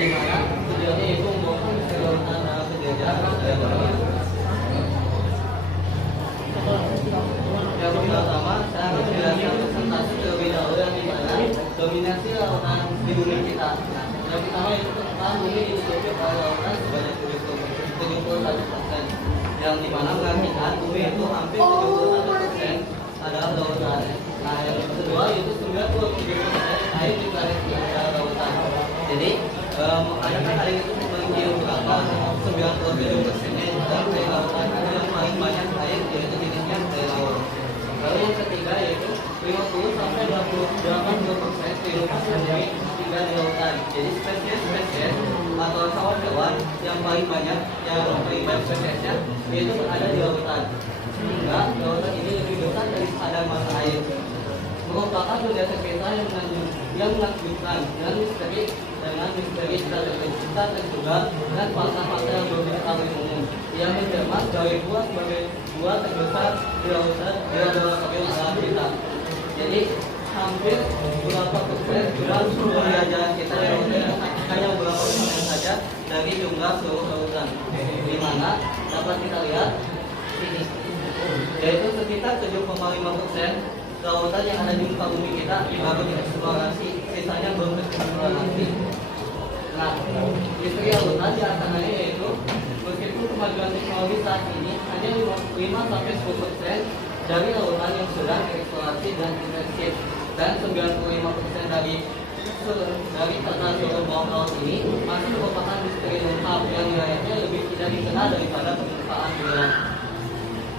di mana tujuannya itu membangun kelautan dalam kegiatan. Yang pertama, saya akan menjelaskan presentasi terlebih dahulu yang dimana dominasi lautan di bumi kita. Yang pertama itu tentang bumi ditutupi oleh lautan sebanyak 71%, yang dimana mengartikan bumi itu hampir 71% adalah lautan. Nah, yang kedua itu 97% air di planet ini adalah lautan. Jadi adakah hal itu memiliki berapa 97%-nya dari lautan, ada yang paling banyak air yaitu jenisnya dari laut. Lalu yang ketiga yaitu 50 sampai 88% kehidupan sendiri tinggal di lautan. Jadi spesies-spesies atau hewan yang paling banyak spesiesnya yaitu berada di lautan. Sehingga lautan ini lebih besar daripada mata air. Merupakan dunia sekitar yang menakjubkan dengan misteri kita terduga dan fakta-fakta yang belum diketahui umum. Yang mencermat dari gua sebagai gua terbesar di lautan dalam kita. Jadi hampir berapa persen dalam seluruh jalan kita di lautan hanya beberapa persen saja dari jumlah seluruh lautan. Di mana dapat kita lihat ini, yaitu sekitar 7,5% lautan yang ada di muka bumi kita baru dieksplorasi, sisanya belum tereksplorasi. Nah, misteri lautan di antaranya yaitu meskipun kemajuan teknologi saat ini hanya 5-10% dari lautan yang sudah dieksplorasi dan intensif, dan 95% dari tata seluruh bawah laut ini masih merupakan misteri lengkap yang wilayahnya lebih tidak dikenal daripada permukaan bulan.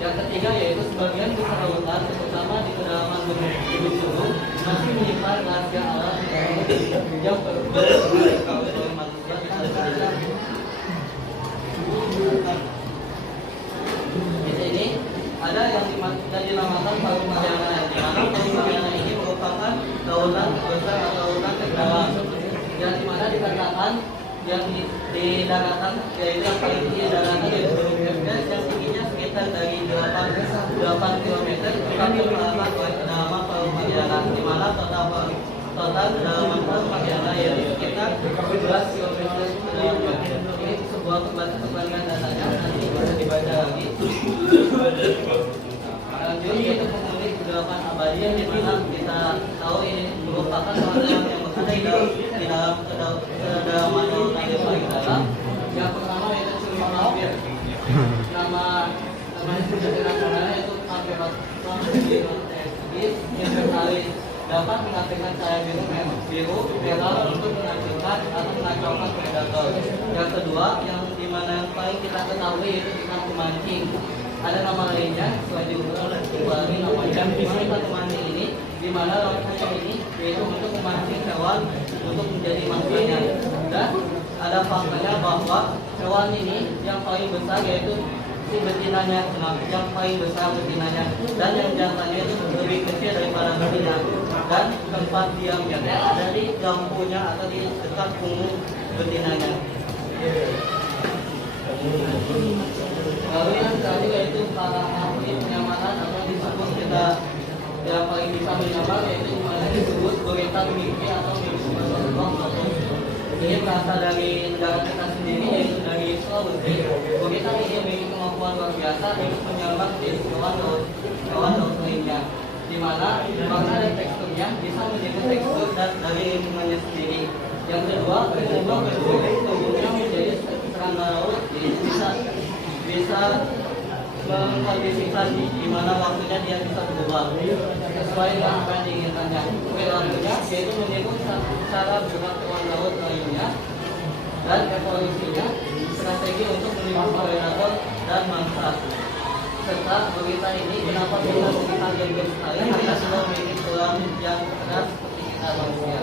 Yang ketiga yaitu sebagian besar lautan, terutama di kedalaman gunung masih menyimpan rahasia alam yang perlu diketahui oleh manusia di sekitar. Di sini ada yang dinamakan Palu Mariana, di mana Palu Mariana ini merupakan lautan besar atau lautan terdalam, yang dimana dikatakan yang di daratan yaitu yang paling tinggi daratan yaitu Gunung Everest yang tingginya sekitar dari 8 km tetapi beralamat oleh kedalaman Palu Mariana, di mana total kedalaman Palu Mariana yaitu sekitar 11 km kedalaman. Ini sebuah perbandingan datanya nanti bisa dibaca lagi. Lanjut yaitu penghuni kegelapan abadi yang dimana kita tahu ini merupakan lautan yang berada di dalam kedalaman lautan yang paling dalam. Yang pertama yaitu Curug Mampir. Nama internasionalnya yaitu yang sekali dapat mengaktifkan cahaya biru merah untuk menghancurkan atau mengacaukan predator. Yang kedua yang dimana yang paling kita ketahui yaitu ikan pemancing. Ada nama lainnya selain diulangi namanya ikan pemancing ini, di mana lautnya ini yaitu untuk memancing hewan untuk menjadi mangsanya. Dan ada faktanya bahwa hewan ini yang paling besar yaitu si betinanya, yang paling besar betinanya, dan yang jantannya itu lebih kecil daripada betina. Dan tempat diamnya ada di lampunya atau di dekat punggung betinanya. Lalu yang terakhir yaitu para ahli penyamaran atau disebut kita yang paling bisa menyamar yaitu dimana disebut gurita mimpi atau mimpi atau ini berasal dari negara kita sendiri yaitu dari Sulawesi. Gurita ini memiliki kemampuan luar biasa untuk menyamar jenis hewan laut lainnya, di mana warna dan teksturnya bisa menjadi tekstur dari lingkungannya sendiri. Yang kedua, mengubah bentuk tubuhnya menjadi serangga laut, jadi bisa mengkondisikan di mana waktunya dia bisa berubah sesuai dengan apa yang diinginkannya. Perilakunya yaitu meniru cara bergerak hewan laut lainnya, dan evolusinya strategi untuk meniru predator dan mangsa. Serta gurita ini kenapa bisa melihat game sekali karena sudah memiliki tulang yang keras seperti kita manusia.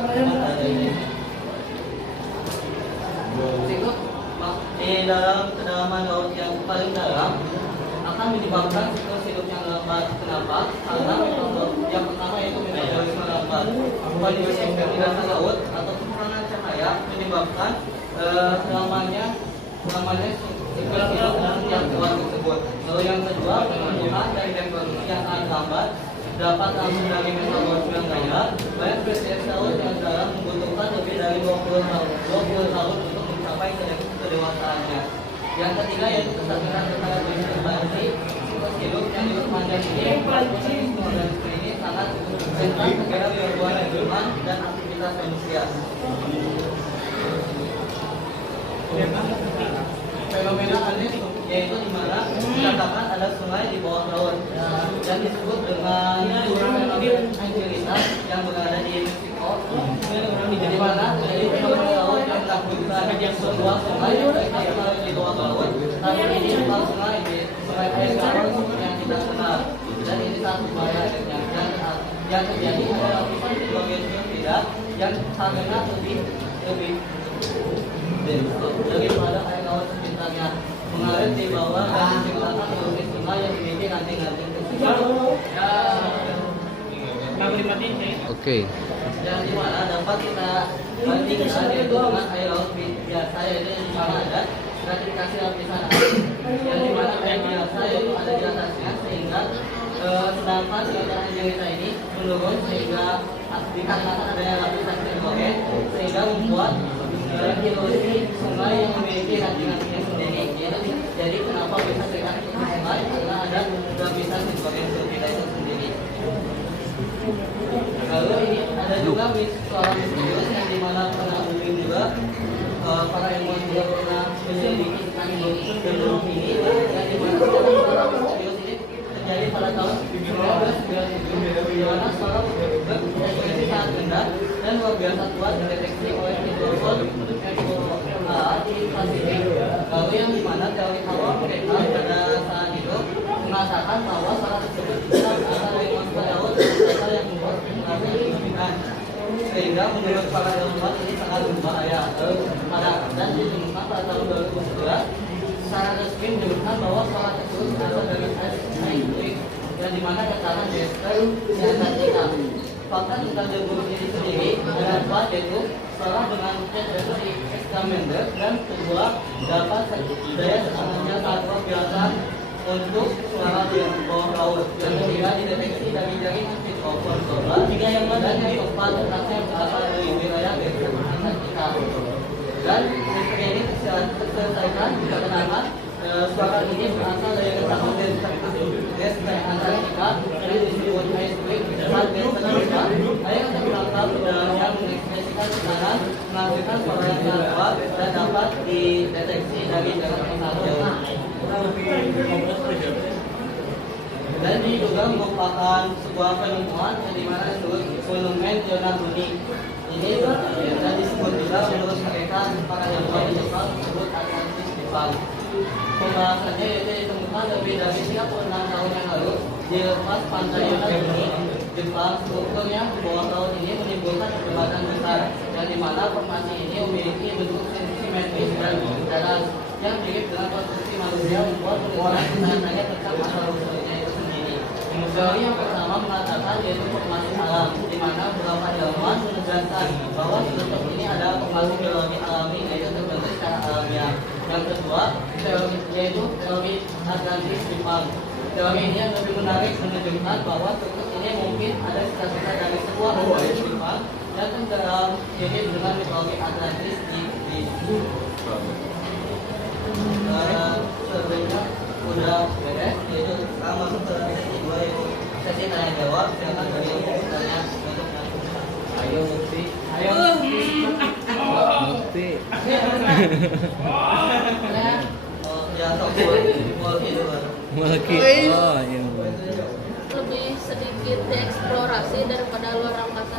Di dalam kedalaman laut yang paling dalam akan menyebabkan siklus hidup yang lambat. Kenapa? Karena yang pertama yaitu metabolisme lambat. Kondisi di dasar laut atau kekurangan cahaya menyebabkan lamanya siklus hidup dalam tiap hewan tersebut. Lalu yang kedua, penumbuhan dari reproduksi yang sangat lambat dapat langsung dari metabolisme yang lambat. Banyak spesies laut yang dalam membutuhkan lebih dari 20 tahun penguasaannya. Yang ketiga yaitu kesadaran terhadap konservasi siklus hidup yang diperpanjang ini sangat sentral terhadap gangguan lingkungan dan aktivitas manusia. Fenomena aneh yaitu di mana dikatakan ada sungai di bawah laut dan disebut dengan fenomena anjelitas yang berada di Meksiko, di mana dari fenomena laut yang melakukan sebuah sungai di bawah laut, tapi ini bukan sungai air galon yang kita kenal, dan ini satu bahaya airnya yang terjadi adalah lapisan hidrogen tidak yang harganya lebih daripada air laut sekitarnya mengalir di bawah dan menciptakan volume sungai yang memiliki ranting-ranting kecil. Oke. Yang dimana dapat kita bandingkan yaitu dengan air laut biasa, yaitu yang dimana ada stratifikasi lapisan air yang dimana air biasa yaitu ada di atasnya, sehingga sedangkan air kita ini menurun sehingga dikarenakan adanya lapisan hidrogen sehingga membuat ilusi sungai yang memiliki ranting-rantingnya sendiri. Jadi kenapa bisa dikatakan sungai? Karena ada lapisan hidrogen kita itu sendiri. Lalu ini ada juga soal misterius yang dimana pernah umum juga para ilmuwan juga pernah menyelidiki tentang gunung ini, yang dimana soal misterius ini terjadi pada tahun 1997 di mana seorang berfrekuensi sangat rendah dan luar biasa kuat dideteksi oleh hidrofon di Pasifik. Lalu yang dimana teori awal mereka pada saat itu mengatakan bahwa salah tersebut bisa berasal dari monster laut yang membuat pengaruh signifikan, sehingga menurut para ilmuwan ini sangat berbahaya. Dan ditemukan pada tahun 2011 secara resmi menyebutkan bahwa salah tersebut berasal dari air yang dimana dataran Dexter yang Antartika. Fakta tentang gunung ini sendiri adalah kuat, yaitu setelah dengan reduksi Excalibur dan kedua dapat daya tekanannya sangat luar biasa untuk suara di bawah laut. Yang ketiga dideteksi dari jaringan mikrofon solar yang mana yang keempat letaknya berasal dari wilayah Dexter Antartika. Dan misteri ini terselesaikan ketenangan suara ini berasal dari retakan Dexter Antartika yang disebut iceberg saat Dexter Antartika. Air yang terperangkap yang mengekspresikan tekanan menghasilkan suara yang sangat kuat dan dapat dideteksi dari jarak yang sangat jauh. Dan diduga merupakan sebuah penemuan yang dimana disebut fenomen zona kuning. Ini dan disebut juga menurut mereka para ilmuwan di Jepang disebut Atlantis Jepang. Pembahasannya yaitu ditemukan lebih dari 36 tahun yang lalu di lepas pantai Yonaguni, Jepang. Strukturnya di bawah laut ini menimbulkan perdebatan besar, yang dimana formasi ini memiliki bentuk simetris dan daras yang mirip dengan konstruksi manusia, membuat penelitian tanya tentang asal usulnya itu sendiri. Teori yang pertama mengatakan yaitu formasi alam, di mana beberapa ilmuwan menegaskan bahwa struktur ini adalah formasi geologi alami yaitu terbentuk secara alamiah. Yang kedua, yaitu teori Atlantis Jepang. Teori ini yang lebih menarik menunjukkan bahwa struktur ini mungkin ada sisa-sisa dari sebuah Atlantis Jepang yang terdalam mirip dengan mitologi Atlantis di sebenarnya udah beres, yaitu sekarang masuk ke sesi kedua yaitu sesi tanya jawab. Silakan dari bertanya untuk ayo Mukti. Ya sok Mulki dulu. Oh iya. Lebih sedikit dieksplorasi daripada luar angkasa.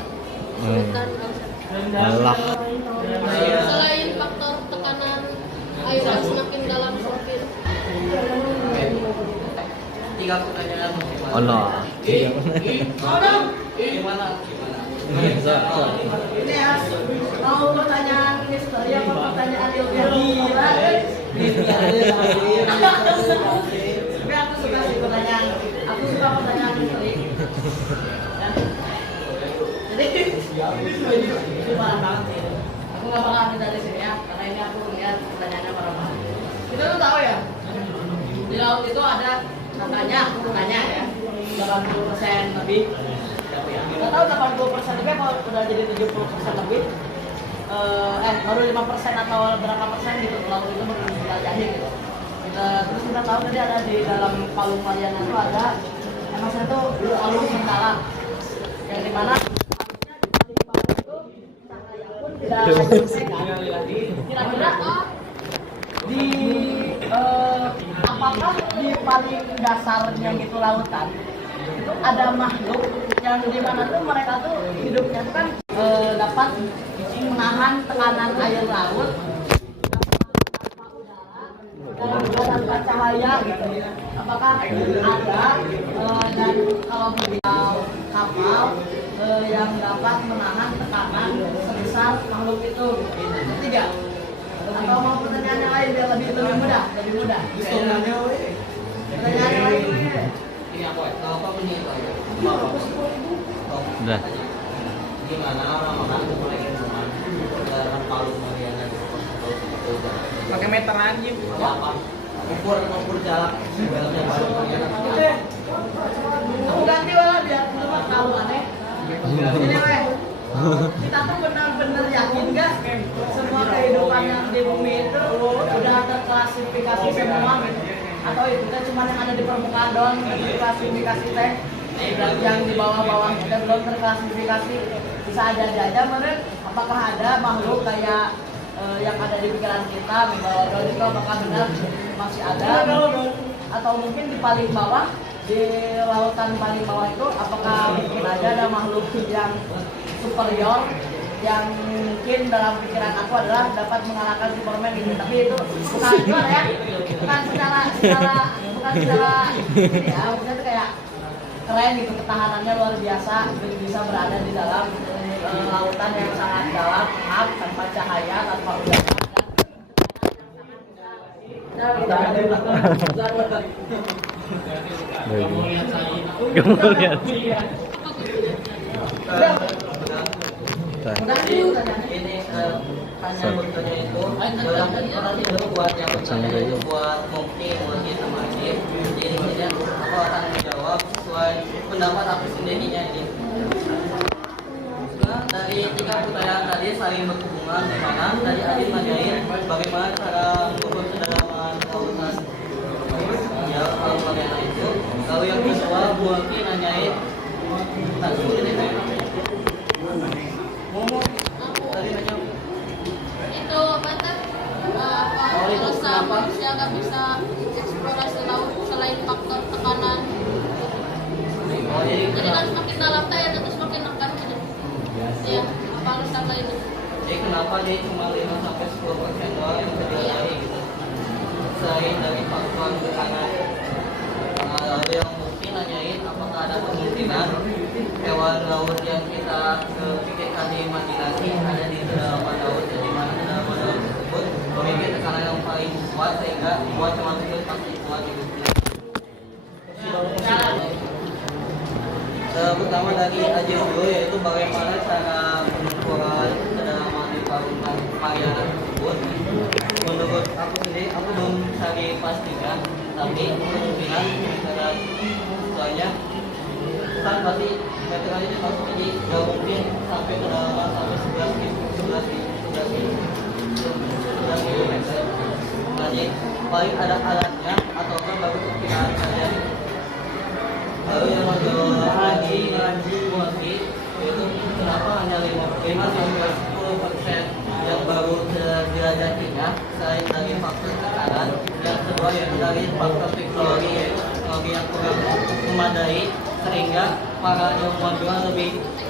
Bukan Alah. selain faktor tekanan air yang semakin dalam semakin Tiga pertanyaan. Allah. Gimana? Ini ya, mau pertanyaan misteri apa pertanyaan ilmiah? Tapi aku suka sih pertanyaan. Aku suka pertanyaan misteri. Jadi, gimana banget sih? Aku nggak bakal minta dari sini ya, karena ini aku lihat pertanyaannya para banget. Kita tuh tahu ya, di laut itu ada katanya ya, 80% lebih. Nggak tahu 80% lebih kalau udah jadi 70% lebih. Baru 5% atau berapa persen gitu laut itu jelajahi gitu. Terus kita tahu tadi ada di dalam Palung Mariana itu ada yang maksudnya itu palung mendalam yang dimana kira-kira di apakah di paling dasarnya gitu lautan itu ada makhluk yang dimana tuh mereka tuh hidupnya tuh kan dapat menahan tekanan air laut dalam tanpa cahaya gitu. Apakah ada dan kalau begitu kapal yang dapat menahan tekanan sebesar makhluk itu? Ketiga. Atau mau pertanyaan yang lain biar lebih mudah, lebih mudah. Pertanyaan yang lain. Ini apa bunyi itu? Udah. Gimana orang-orang itu mulai cuman dalam Palung Mariana Pakai meter anjing. apa? Ukur jarak dalamnya Palung Mariana. Aku ganti wala biar teman tahu aneh. Ini weh. Kita tuh benar-benar yakin gak semua kehidupan yang di bumi itu udah terklasifikasi semua gitu? Atau itu kan cuma yang ada di permukaan doang terklasifikasi teh yang di bawah-bawah kita belum terklasifikasi, bisa aja menurut apakah ada makhluk kayak yang ada di pikiran kita membawa drone itu apakah benar masih ada atau mungkin di paling bawah di lautan paling bawah itu apakah mungkin aja ada makhluk yang superior yang mungkin dalam pikiran aku adalah dapat mengalahkan Superman gitu, tapi itu bukan itu ya, bukan secara ini ya, maksudnya itu kayak keren gitu, ketahanannya luar biasa, bisa berada di dalam lautan yang sangat dalam, tanpa cahaya, tanpa udara. Kamu lihat. Ini hanya bertanya itu berarti dulu buat yang bertanya itu buat Mukti, buat kita Majid. Jadi kemudian aku akan menjawab sesuai pendapat aku sendirinya ini. Nah, dari 3 pertanyaan tadi saling berhubungan di mana tadi Adit nanyain bagaimana cara mengukur kedalaman lautan ya kalau bagaimana itu. Lalu yang kedua Bu Mukti nanyain tadi tadi nanya Itu apa tuh? Alasan manusia nggak bisa eksplorasi laut selain faktor tekanan. oh Jadi kan semakin dalam teh itu semakin nekan gitu. Iya, apa alasan lainnya? jadi kenapa dia cuma 5 sampai 10% doang yang terjadi gitu selain dari faktor tekanan. Lalu yang mungkin nanyain apakah ada kemungkinan hewan laut yang kita pikirkan di imajinasi ada di kedalaman laut, jadi mana kedalaman laut tersebut memiliki tekanan yang paling kuat sehingga buat cuma itu pasti kuat gitu. Pertama dari Aji dulu yaitu bagaimana cara pengukuran kedalaman di Palung Mariana tersebut. Menurut aku sendiri, aku belum bisa dipastikan, tapi kemungkinan karena soalnya kan pasti meterannya itu pasti jadi nggak mungkin sampai kedalaman sampai 11 kilometer. Jadi paling ada alatnya atau kan baru perkiraan saja. Lalu yang kedua lagi mati itu kenapa hanya 5 sampai 10% yang baru terjadinya selain dari faktor tekanan. Yang kedua yaitu dari faktor teknologi, yaitu teknologi yang kurang memadai sehingga para ilmuwan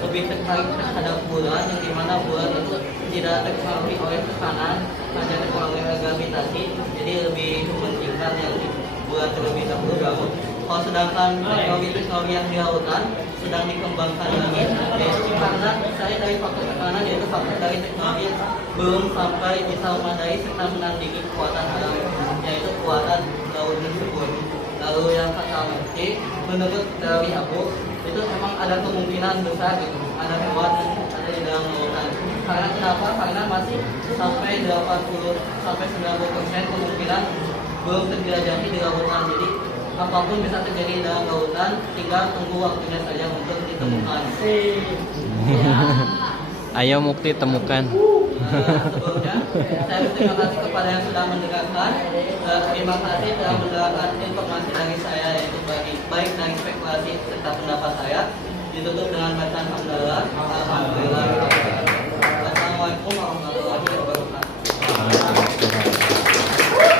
lebih tertarik terhadap bulan, yang dimana bulan itu tidak terpengaruhi oleh tekanan, hanya terpengaruhi oleh gravitasi, jadi lebih mementingkan yang di bulan terlebih dahulu baru. Kalau sedangkan teknologi yang di lautan sedang dikembangkan lagi, yaitu karena saya dari faktor tekanan yaitu faktor dari teknologi yang belum sampai bisa memadai serta menandingi kekuatan alam, yaitu kekuatan laut tersebut. Lalu yang kata Mukti, menurut teori aku itu memang ada kemungkinan besar gitu, ada hewan yang ada di dalam lautan. Karena kenapa? Karena masih sampai 80 sampai 90% kemungkinan belum terjelajahi di lautan. Jadi apapun bisa terjadi di dalam lautan, tinggal tunggu waktunya saja untuk ditemukan. Ayo Mukti temukan. Sebelumnya, saya berterima kasih kepada yang sudah mendengarkan. Terima kasih telah mendengarkan informasi dari saya, yaitu baik dari spekulasi serta pendapat saya. Ditutup dengan bacaan hamdalah. Alhamdulillah.